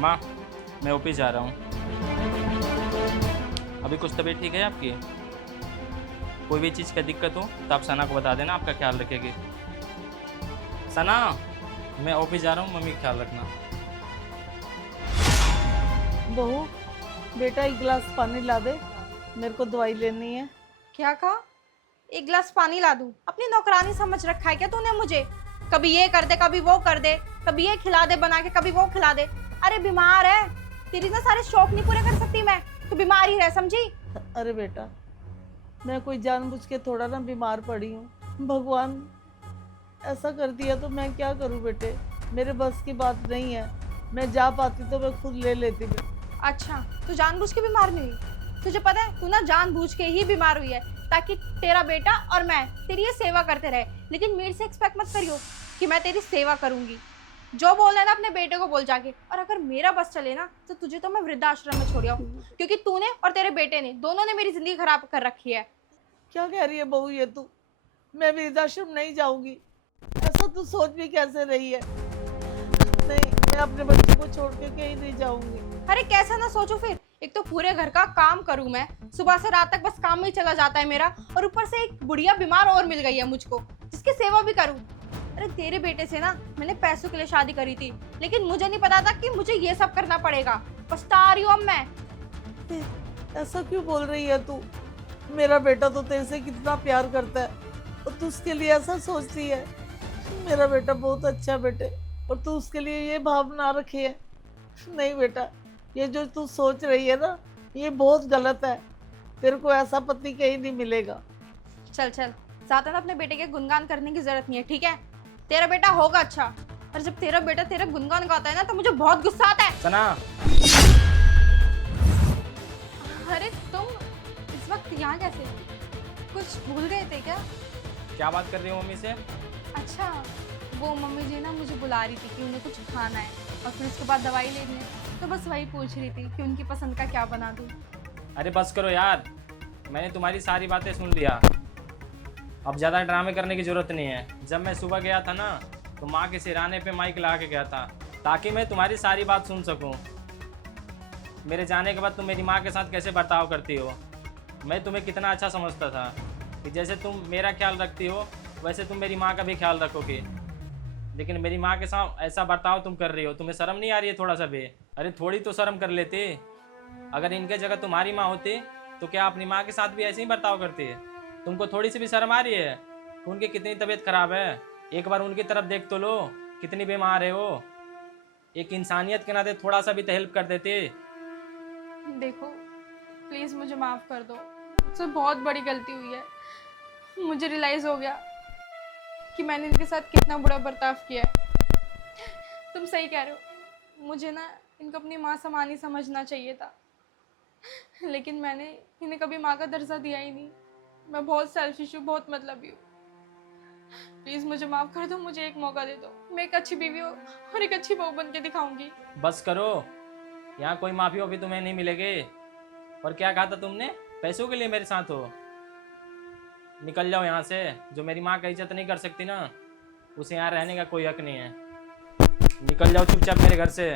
माँ, मैं ऑफिस जा रहा हूँ। अभी कुछ तबीयत ठीक है आपकी? कोई भी चीज़ का दिक्कत हो तो आप सना को बता देना, आपका ख्याल रखेगी। सना, मैं ऑफिस जा रहा हूँ, मम्मी का ख्याल रखना। बहू, बेटा एक गिलास पानी ला दे, मेरे को दवाई लेनी है। क्या कहा? एक गिलास पानी ला दूं? अपनी नौकरानी समझ रखा है क्या तूने मुझे? कभी ये कर दे, कभी वो कर दे, कभी ये खिला दे बना के, कभी वो खिला दे। अरे बीमार है, तेरी ना सारे शौक नहीं पूरे कर सकती मैं। तू बीमार ही रह, समझी? अरे बेटा, मैं कोई जानबूझ के थोड़ा ना बीमार पड़ी हूँ। भगवान ऐसा कर दिया तो मैं क्या करूँ बेटे, मेरे बस की बात नहीं है। मैं जा पाती तो मैं खुद ले लेती। अच्छा, तू जानबूझ के बीमार नहीं हुई? तुझे पता है तू ना जानबूझ के ही बीमार हुई है ताकि तेरा बेटा और मैं तेरी ये सेवा करते रहे। लेकिन मेरे से एक्सपेक्ट मत करियो कि मैं तेरी सेवा करूंगी। जो बोलना है ना अपने बेटे को बोल जाके। और अगर मेरा बस चले ना तो तुझे तो मैं वृद्धाश्रम में छोड़ आऊं, क्योंकि तूने और तेरे बेटे ने दोनों ने मेरी जिंदगी खराब कर रखी है। क्या कह रही है बहू ये तू? मैं वृद्धाश्रम नहीं जाऊंगी। ऐसा तू सोच भी कैसे रही है? नहीं, मैं अपने बच्चे को छोड़ के कहीं नहीं जाऊंगी। अरे कैसा ना सोचो फिर। एक तो पूरे घर का काम करूं मैं, सुबह से रात तक बस काम में ही चला जाता है मेरा, और ऊपर से एक बुढ़िया बीमार और मिल गई है मुझको जिसकी सेवा भी करूं। अरे तेरे बेटे से ना मैंने पैसों के लिए शादी करी थी, लेकिन मुझे नहीं पता था कि मुझे ये सब करना पड़ेगा। पछता रही हूं अब मैं। ऐसा क्यों बोल रही है तू? मेरा बेटा तो तेरे से कितना प्यार करता है और तू उसके लिए ऐसा सोचती है। मेरा बेटा बहुत अच्छा बेटे, और तू उसके लिए ये भावना रखी है। नहीं बेटा, ये जो तू सोच रही है ना, ये बहुत गलत है। तेरे को ऐसा पति कहीं नहीं मिलेगा। चल चल, ज्यादा ना अपने बेटे के गुणगान करने की जरूरत नहीं है, ठीक है? तेरा बेटा होगा अच्छा, और जब तेरा बेटा तेरा गुणगान गाता है ना तो मुझे बहुत गुस्सा आता है। सना, अरे तुम इस वक्त यहाँ कैसे? कुछ भूल गए थे क्या? क्या बात कर रही हो मम्मी से? अच्छा, वो मम्मी जी ना मुझे बुला रही थी कि उन्हें कुछ खाना है और फिर उसके बाद दवाई लेनी है, तो बस वही पूछ रही थी कि उनकी पसंद का क्या बना दूँ। अरे बस करो यार, मैंने तुम्हारी सारी बातें सुन लिया। अब ज़्यादा ड्रामे करने की ज़रूरत नहीं है। जब मैं सुबह गया था ना तो माँ के सिराने पे माइक लगा के गया था ताकि मैं तुम्हारी सारी बात सुन सकूं। मेरे जाने के बाद तुम मेरी माँ के साथ कैसे बर्ताव करती हो, मैं तुम्हें कितना अच्छा समझता था कि जैसे तुम मेरा ख्याल रखती हो वैसे तुम मेरी माँ का भी ख्याल रखोगे। लेकिन मेरी माँ के साथ ऐसा बर्ताव तुम कर रही हो, तुम्हें शर्म नहीं आ रही है थोड़ा सा भी? अरे थोड़ी तो शर्म कर लेते। अगर इनके जगह तुम्हारी माँ होती तो क्या अपनी माँ के साथ भी ऐसे ही बर्ताव करती है? तुमको थोड़ी सी भी शर्म आ रही है? उनकी कितनी तबीयत खराब है, एक बार उनकी तरफ देख तो लो, कितनी बीमार है वो। एक इंसानियत के नाते थोड़ा सा भी तो हेल्प कर देते। देखो प्लीज़ मुझे माफ़ कर दो, मुझसे बहुत बड़ी गलती हुई है। मुझे रियलाइज़ हो गया कि मैंने इनके साथ कितना बुरा बर्ताव किया है। तुम सही कह रहे हो, मुझे ना इनको अपनी माँ समान ही समझना चाहिए था, लेकिन मैंने इन्हें कभी माँ का दर्जा दिया ही नहीं। मैं बहुत सेल्फिश हूँ, बहुत मतलबी हूँ। प्लीज़ मुझे माफ़ कर दो, मुझे एक मौका दे दो। मैं एक अच्छी बीवी हो और एक अच्छी बहू बन के दिखाऊंगी। बस करो, यहाँ कोई माफी वाफी तुम्हें नहीं मिलेगी। और क्या कहा था तुमने? पैसों के लिए मेरे साथ हो? निकल जाओ यहाँ से। जो मेरी माँ का इज्जत नहीं कर सकती ना, उसे यहाँ रहने का कोई हक नहीं है। निकल जाओ चुपचाप मेरे घर से।